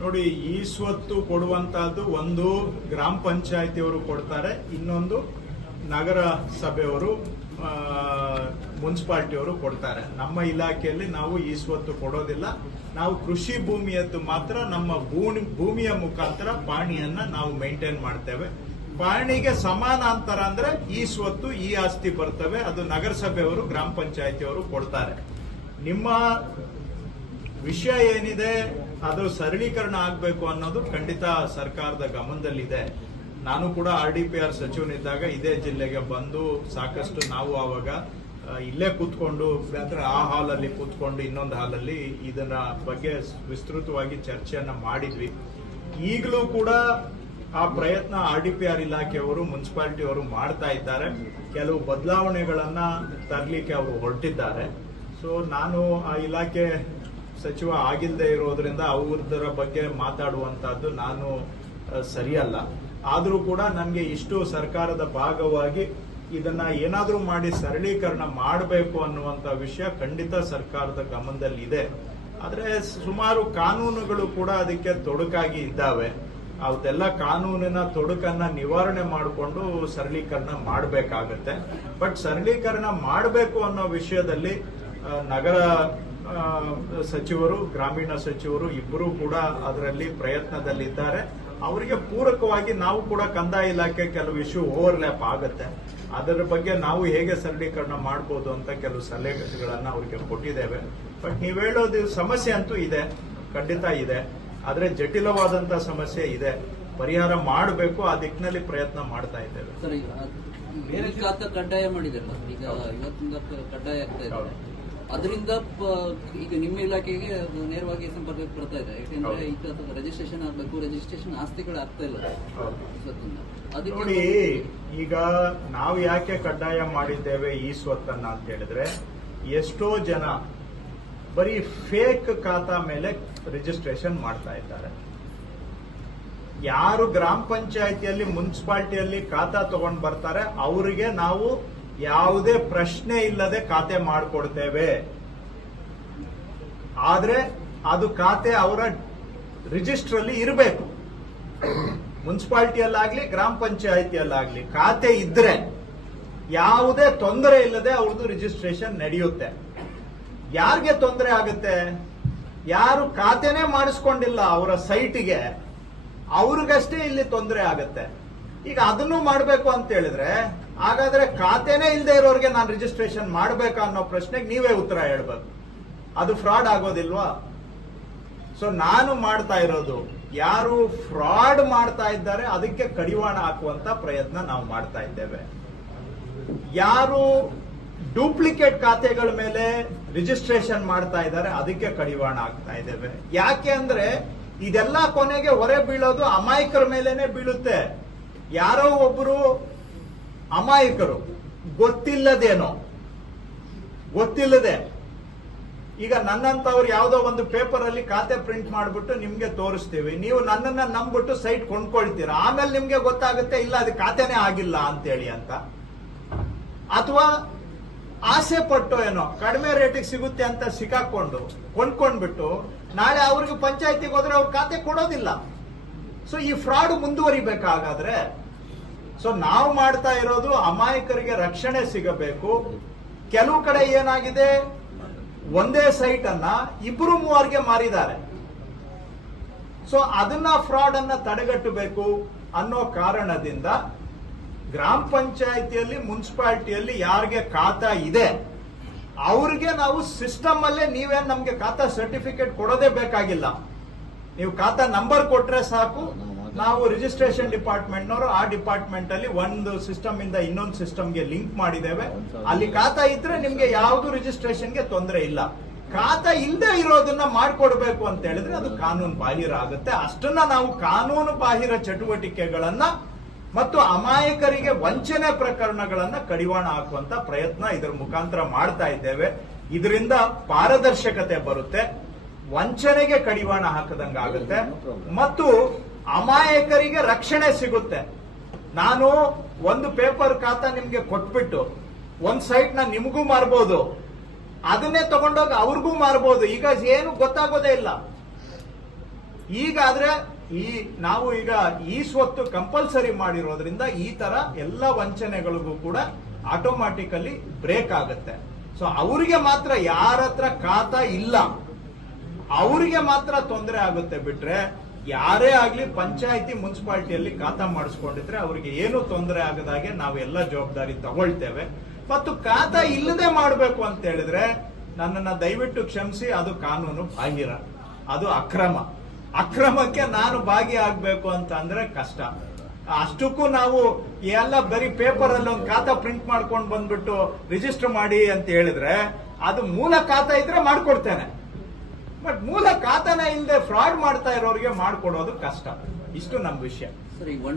ನೋಡಿ, ಈ ಸ್ವತ್ತು ಕೊಡುವಂತಹದ್ದು ಒಂದು ಗ್ರಾಮ ಪಂಚಾಯತಿಯವರು ಕೊಡ್ತಾರೆ, ಇನ್ನೊಂದು ನಗರ ಸಭೆಯವರು ಮುನ್ಸಿಪಾಲ್ಟಿಯವರು ಕೊಡ್ತಾರೆ. ನಮ್ಮ ಇಲಾಖೆಯಲ್ಲಿ ನಾವು ಈ ಸ್ವತ್ತು ಕೊಡೋದಿಲ್ಲ. ನಾವು ಕೃಷಿ ಭೂಮಿಯದ್ದು ಮಾತ್ರ, ನಮ್ಮ ಭೂಮಿ ಭೂಮಿಯ ಮುಖಾಂತರ ಪಾಣಿಯನ್ನ ನಾವು ಮೇಂಟೈನ್ ಮಾಡ್ತೇವೆ. ಪಾಣಿಗೆ ಸಮಾನಾಂತರ ಅಂದ್ರೆ ಈ ಸ್ವತ್ತು, ಈ ಆಸ್ತಿ ಬರ್ತವೆ, ಅದು ನಗರಸಭೆಯವರು, ಗ್ರಾಮ ಪಂಚಾಯತಿಯವರು ಕೊಡ್ತಾರೆ. ನಿಮ್ಮ ವಿಷಯ ಏನಿದೆ? ಅದು ಸರಳೀಕರಣ ಆಗಬೇಕು ಅನ್ನೋದು ಖಂಡಿತ ಸರ್ಕಾರದ ಗಮನದಲ್ಲಿದೆ. ನಾನು ಕೂಡ ಆರ್ ಡಿ ಪಿ ಆರ್ ಸಚಿವನಿದ್ದಾಗ ಇದೇ ಜಿಲ್ಲೆಗೆ ಬಂದು ಸಾಕಷ್ಟು ನಾವು ಆವಾಗ ಇಲ್ಲೇ ಕೂತ್ಕೊಂಡು, ಅಂದ್ರೆ ಆ ಹಾಲಲ್ಲಿ ಕೂತ್ಕೊಂಡು, ಇನ್ನೊಂದು ಹಾಲಲ್ಲಿ ಇದನ್ನ ಬಗ್ಗೆ ವಿಸ್ತೃತವಾಗಿ ಚರ್ಚೆಯನ್ನು ಮಾಡಿದ್ವಿ. ಈಗಲೂ ಕೂಡ ಆ ಪ್ರಯತ್ನ ಆರ್ ಡಿ ಪಿ ಆರ್ ಇಲಾಖೆಯವರು ಮುನ್ಸಿಪಾಲಿಟಿ ಅವರು ಮಾಡ್ತಾ ಇದ್ದಾರೆ. ಕೆಲವು ಬದಲಾವಣೆಗಳನ್ನ ತರಲಿಕ್ಕೆ ಅವರು ಹೊರಟಿದ್ದಾರೆ. ಸೊ ನಾನು ಆ ಇಲಾಖೆ ಸಚಿವ ಆಗಿಲ್ಲದೆ ಇರೋದ್ರಿಂದ ಅವ್ರದರ ಬಗ್ಗೆ ಮಾತಾಡುವಂತಹದ್ದು ನಾನು ಸರಿಯಲ್ಲ. ಆದರೂ ಕೂಡ ನನಗೆ ಇಷ್ಟು ಸರ್ಕಾರದ ಭಾಗವಾಗಿ ಇದನ್ನ ಏನಾದರೂ ಮಾಡಿ ಸರಳೀಕರಣ ಮಾಡಬೇಕು ಅನ್ನುವಂತ ವಿಷಯ ಖಂಡಿತ ಸರ್ಕಾರದ ಗಮನದಲ್ಲಿ ಇದೆ. ಆದ್ರೆ ಸುಮಾರು ಕಾನೂನುಗಳು ಕೂಡ ಅದಕ್ಕೆ ತೊಡಕಾಗಿ ಇದ್ದಾವೆ. ಅವತ್ತೆಲ್ಲ ಕಾನೂನಿನ ತೊಡಕನ್ನ ನಿವಾರಣೆ ಮಾಡಿಕೊಂಡು ಸರಳೀಕರಣ ಮಾಡಬೇಕಾಗತ್ತೆ. ಬಟ್ ಸರಳೀಕರಣ ಮಾಡಬೇಕು ಅನ್ನೋ ವಿಷಯದಲ್ಲಿ ನಗರ ಸಚಿವರು ಗ್ರಾಮೀಣ ಸಚಿವರು ಇಬ್ಬರು ಕೂಡ ಅದರಲ್ಲಿ ಪ್ರಯತ್ನದಲ್ಲಿದ್ದಾರೆ. ಅವರಿಗೆ ಪೂರಕವಾಗಿ ನಾವು ಕೂಡ ಕಂದಾಯ ಇಲಾಖೆ ಕೆಲವು ಇಶ್ಯೂ ಓವರ್ಲ್ಯಾಪ್ ಆಗುತ್ತೆ. ಅದರ ಬಗ್ಗೆ ನಾವು ಹೇಗೆ ಸರಳೀಕರಣ ಮಾಡಬಹುದು ಅಂತ ಕೆಲವು ಸಲಹೆಗಳನ್ನು ಅವರಿಗೆ ಕೊಟ್ಟಿದ್ದೇವೆ. ಬಟ್ ನೀವು ಹೇಳೋದು ಸಮಸ್ಯೆ ಅಂತೂ ಇದೆ. ಖಂಡಿತ ಇದೆ. ಆದರೆ ಜಟಿಲವಾದಂತ ಸಮಸ್ಯೆ ಇದೆ. ಪರಿಹಾರ ಮಾಡಬೇಕು ಆ ದಿಕ್ಕಿನಲ್ಲಿ ಪ್ರಯತ್ನ ಮಾಡ್ತಾ ಇದ್ದೇವೆ. ಬೇರೆ ಖಾತಾ ಕಡ್ಡಾಯ ಮಾಡಿದಲ್ಲ ಈಗ ಇವತ್ತಿಂದ ಕಡ್ಡಾಯ ಆಗ್ತಾ ಇದೆ. ಹೌದು. ಅದರಿಂದ ಈಗ ನಿಮ್ಮ ಇಲಾಖೆಗೆ ನೇರವಾಗಿ ಸಂಪರ್ಕ ಬರ್ತಾ ಇದೆ. ಯಾಕೆಂದ್ರೆ. ಈಗ ರಿಜಿಸ್ಟ್ರೇಷನ್ ಆಗ್ಬೇಕು ರಿಜಿಸ್ಟ್ರೇಷನ್ ಆಸ್ತಿಗಳು ಆಗ್ತಾ ಇಲ್ಲ. ನೋಡಿ ಈಗ ನಾವು ಯಾಕೆ ಕಡ್ಡಾಯ ಮಾಡಿದ್ದೇವೆ ಈ ಸ್ವತ್ತನ್ನ ಅಂತ ಹೇಳಿದ್ರೆ ಎಷ್ಟೋ ಜನ ಬರೀ ಫೇಕ್ ಖಾತಾ ಮೇಲೆ ರಿಜಿಸ್ಟ್ರೇಷನ್ ಮಾಡ್ತಾ ಇದ್ದಾರೆ. ಯಾರು ಗ್ರಾಮ ಪಂಚಾಯತಿಯಲ್ಲಿ ಮುನ್ಸಿಪಾಲ್ಟಿಯಲ್ಲಿ ಖಾತಾ ತಗೊಂಡ್ ಬರ್ತಾರೆ ಅವರಿಗೆ ನಾವು ಯಾವುದೇ ಪ್ರಶ್ನೆ ಇಲ್ಲದೆ ಖಾತೆ ಮಾಡಿಕೊಡ್ತೇವೆ. ಆದ್ರೆ ಅದು ಖಾತೆ ಅವರ ರಿಜಿಸ್ಟರ್ ಅಲ್ಲಿ ಇರಬೇಕು. ಮುನ್ಸಿಪಾಲ್ಟಿಯಲ್ಲಾಗ್ಲಿ, ಗ್ರಾಮ ಪಂಚಾಯತಿಯಲ್ಲಾಗ್ಲಿ ಖಾತೆ ಇದ್ರೆ ಯಾವುದೇ ತೊಂದರೆ ಇಲ್ಲದೆ ಅವ್ರದ್ದು ರಿಜಿಸ್ಟ್ರೇಷನ್ ನಡೆಯುತ್ತೆ. ಯಾರಿಗೆ ತೊಂದರೆ ಆಗುತ್ತೆ? ಯಾರು ಖಾತೆನೇ ಮಾಡಿಸ್ಕೊಂಡಿಲ್ಲ ಅವರ ಸೈಟಿಗೆ, ಅವ್ರಿಗಷ್ಟೇ ಇಲ್ಲಿ ತೊಂದರೆ ಆಗುತ್ತೆ. ಈಗ ಅದನ್ನು ಮಾಡಬೇಕು ಅಂತ ಹೇಳಿದ್ರೆ ಹಾಗಾದ್ರೆ ಖಾತೆನೇ ಇಲ್ಲದೆ ಇರೋರಿಗೆ ನಾನು ರಿಜಿಸ್ಟ್ರೇಷನ್ ಮಾಡಬೇಕಾ ಅನ್ನೋ ಪ್ರಶ್ನೆಗೆ ನೀವೇ ಉತ್ತರ ಹೇಳ್ಬೇಕು. ಅದು ಫ್ರಾಡ್ ಆಗೋದಿಲ್ವಾ? ಸೊ ನಾನು ಮಾಡ್ತಾ ಇರೋದು, ಯಾರು ಫ್ರಾಡ್ ಮಾಡ್ತಾ ಇದ್ದಾರೆ ಅದಕ್ಕೆ ಕಡಿವಾಣ ಹಾಕುವಂತ ಪ್ರಯತ್ನ ನಾವು ಮಾಡ್ತಾ ಇದ್ದೇವೆ. ಯಾರು ಡೂಪ್ಲಿಕೇಟ್ ಖಾತೆಗಳ ಮೇಲೆ ರಿಜಿಸ್ಟ್ರೇಷನ್ ಮಾಡ್ತಾ ಇದ್ದಾರೆ ಅದಕ್ಕೆ ಕಡಿವಾಣ ಆಗ್ತಾ ಇದ್ದೇವೆ. ಯಾಕೆ ಅಂದ್ರೆ, ಇದೆಲ್ಲ ಕೊನೆಗೆ ಹೊರೆ ಬೀಳೋದು ಅಮಾಯಕರ ಮೇಲೇನೆ ಬೀಳುತ್ತೆ. ಯಾರೋ ಒಬ್ರು ಅಮಾಯಕರು, ಗೊತ್ತಿಲ್ಲದೇನೋ. ಗೊತ್ತಿಲ್ಲದೆ. ಈಗ ನನ್ನಂತವ್ರು ಯಾವುದೋ ಒಂದು ಪೇಪರ್ ಅಲ್ಲಿ ಖಾತೆ ಪ್ರಿಂಟ್ ಮಾಡಿಬಿಟ್ಟು ನಿಮ್ಗೆ ತೋರಿಸ್ತೀವಿ. ನೀವು ನನ್ನನ್ನ ನಂಬಿಟ್ಟು ಸೈಟ್ ಕೊಂಡ್ಕೊಳ್ತೀರಾ. ಆಮೇಲೆ ನಿಮ್ಗೆ ಗೊತ್ತಾಗುತ್ತೆ, ಇಲ್ಲ ಅದು ಖಾತೆನೇ ಆಗಿಲ್ಲ ಅಂತೇಳಿ ಅಂತ. ಅಥವಾ ಆಸೆ ಪಟ್ಟು ಏನೋ, ಕಡಿಮೆ ರೇಟಿಗೆ ಸಿಗುತ್ತೆ ಅಂತ ಸಿಕ್ಕಾಕೊಂಡು ಕೊಂಡ್ಕೊಂಡ್ಬಿಟ್ಟು ನಾಳೆ ಅವ್ರಿಗೆ ಪಂಚಾಯತಿಗೆ ಹೋದ್ರೆ ಅವ್ರ ಖಾತೆ ಕೊಡೋದಿಲ್ಲ. ಸೊ ಈ ಫ್ರಾಡ್ ಮುಂದುವರಿಬೇಕಾಗಾದ್ರೆ ಸೊ ನಾವು ಮಾಡ್ತಾ ಇರೋದು ಅಮಾಯಕರಿಗೆ ರಕ್ಷಣೆ ಸಿಗಬೇಕು. ಕೆಲವು ಕಡೆ ಏನಾಗಿದೆ? ಒಂದೇ ಸೈಟ್ ಅನ್ನ ಇಬ್ರು ಮೂವರಿಗೆ ಮಾರಿದ್ದಾರೆ. ಸೊ ಅದನ್ನ ಫ್ರಾಡ್ ಅನ್ನ ತಡೆಗಟ್ಟಬೇಕು ಅನ್ನೋ ಕಾರಣದಿಂದ ಗ್ರಾಮ ಪಂಚಾಯತಿಯಲ್ಲಿ, ಮುನ್ಸಿಪಾಲಿಟಿಯಲ್ಲಿ ಯಾರಿಗೆ ಖಾತಾ ಇದೆ, ಅವ್ರಿಗೆ ನಾವು ಸಿಸ್ಟಮ್ ಅಲ್ಲೇ ನೀವೇ ನಮ್ಗೆ ಖಾತಾ ಸರ್ಟಿಫಿಕೇಟ್ ಕೊಡೋದೇ ಬೇಕಾಗಿಲ್ಲ. ನೀವು ಖಾತಾ ನಂಬರ್ ಕೊಟ್ರೆ ಸಾಕು. ನಾವು ರಿಜಿಸ್ಟ್ರೇಷನ್ ಡಿಪಾರ್ಟ್ಮೆಂಟ್ ನವರು ಆ ಡಿಪಾರ್ಟ್ಮೆಂಟ್ ಅಲ್ಲಿ ಒಂದು ಸಿಸ್ಟಮ್ ಇಂದ ಇನ್ನೊಂದು ಸಿಸ್ಟಮ್ಗೆ ಲಿಂಕ್ ಮಾಡಿದ್ದೇವೆ. ಅಲ್ಲಿ ಖಾತಾ ಇದ್ರೆ ನಿಮ್ಗೆ ಯಾವ್ದು ರಿಜಿಸ್ಟ್ರೇಷನ್ಗೆ ತೊಂದರೆ ಇಲ್ಲ. ಖಾತಾ ಇಲ್ಲದೆ ಇರೋದನ್ನ ಮಾಡ್ಕೊಡ್ಬೇಕು ಅಂತ ಹೇಳಿದ್ರೆ ಅದು ಕಾನೂನು ಬಾಹಿರ ಆಗುತ್ತೆ. ಅಷ್ಟನ್ನ ನಾವು ಕಾನೂನು ಬಾಹಿರ ಚಟುವಟಿಕೆಗಳನ್ನ ಮತ್ತು ಅಮಾಯಕರಿಗೆ ವಂಚನೆ ಪ್ರಕರಣಗಳನ್ನ ಕಡಿವಾಣ ಹಾಕುವಂತ ಪ್ರಯತ್ನ ಇದರ ಮುಖಾಂತರ ಮಾಡ್ತಾ ಇದ್ದೇವೆ. ಇದರಿಂದ ಪಾರದರ್ಶಕತೆ ಬರುತ್ತೆ. ವಂಚನೆಗೆ ಕಡಿವಾಣ ಹಾಕದಂಗಾಗುತ್ತೆ. ಮತ್ತು ಅಮಾಯಕರಿಗೆ ರಕ್ಷಣೆ ಸಿಗುತ್ತೆ. ನಾನು ಒಂದು ಪೇಪರ್ ಖಾತಾ ನಿಮ್ಗೆ ಕೊಟ್ಬಿಟ್ಟು ಒಂದ್ ಸೈಟ್ನ ನಿಮಗೂ ಮಾರ್ಬೋದು. ಅದನ್ನೇ ತಗೊಂಡೋಗಿ ಅವ್ರಿಗೂ ಮಾರ್ಬೋದು. ಈಗ ಏನು ಗೊತ್ತಾಗೋದೇ ಇಲ್ಲ. ಈಗಾದ್ರೆ ಈ ನಾವು ಈಗ ಈ ಸ್ವತ್ತು ಕಂಪಲ್ಸರಿ ಮಾಡಿರೋದ್ರಿಂದ ಈ ತರ ಎಲ್ಲ ವಂಚನೆಗಳಿಗೂ ಕೂಡ ಆಟೋಮ್ಯಾಟಿಕಲಿ ಬ್ರೇಕ್ ಆಗುತ್ತೆ. ಸೊ ಅವರಿಗೆ ಮಾತ್ರ ಯಾರ ಹತ್ರ ಖಾತಾ ಇಲ್ಲ. ಅವರಿಗೆ ಮಾತ್ರ ತೊಂದರೆ ಆಗುತ್ತೆ ಬಿಟ್ರೆ ಯಾರೇ ಆಗ್ಲಿ ಪಂಚಾಯತಿ ಮುನ್ಸಿಪಾಲ್ಟಿಯಲ್ಲಿ ಖಾತಾ ಮಾಡಿಸ್ಕೊಂಡಿದ್ರೆ ಅವರಿಗೆ ಏನು ತೊಂದರೆ ಆಗದಾಗೆ ನಾವೆಲ್ಲ ಜವಾಬ್ದಾರಿ ತಗೊಳ್ತೇವೆ. ಮತ್ತು ಖಾತಾ ಇಲ್ಲದೆ ಮಾಡಬೇಕು ಅಂತ ಹೇಳಿದ್ರೆ ನನ್ನನ್ನು ದಯವಿಟ್ಟು ಕ್ಷಮಿಸಿ, ಅದು ಕಾನೂನು ಬಾಹಿರ. ಅದು ಅಕ್ರಮ. ಅಕ್ರಮಕ್ಕೆ ನಾನು ಭಾಗಿಯಾಗಬೇಕು ಅಂತ ಅಂದ್ರೆ ಕಷ್ಟ. ಅಷ್ಟಕ್ಕೂ ನಾವು ಎಲ್ಲ ಬರೀ ಪೇಪರ್ ಅಲ್ಲಿ ಒಂದು ಖಾತಾ ಪ್ರಿಂಟ್ ಮಾಡ್ಕೊಂಡು ಬಂದ್ಬಿಟ್ಟು ರಿಜಿಸ್ಟರ್ ಮಾಡಿ ಅಂತ ಹೇಳಿದ್ರೆ ಅದು ಮೂಲ ಖಾತಾ ಇದ್ರೆ ಮಾಡ್ಕೊಡ್ತೇನೆ. ಬಟ್ ಮೂಲ ಕಾತನ ಹಿಂದೆ ಫ್ರಾಡ್ ಮಾಡ್ತಾ ಇರೋರಿಗೆ ಮಾಡ್ಕೊಡೋದು ಕಷ್ಟ. ಇಷ್ಟು ನಮ್ಮ ವಿಷಯ.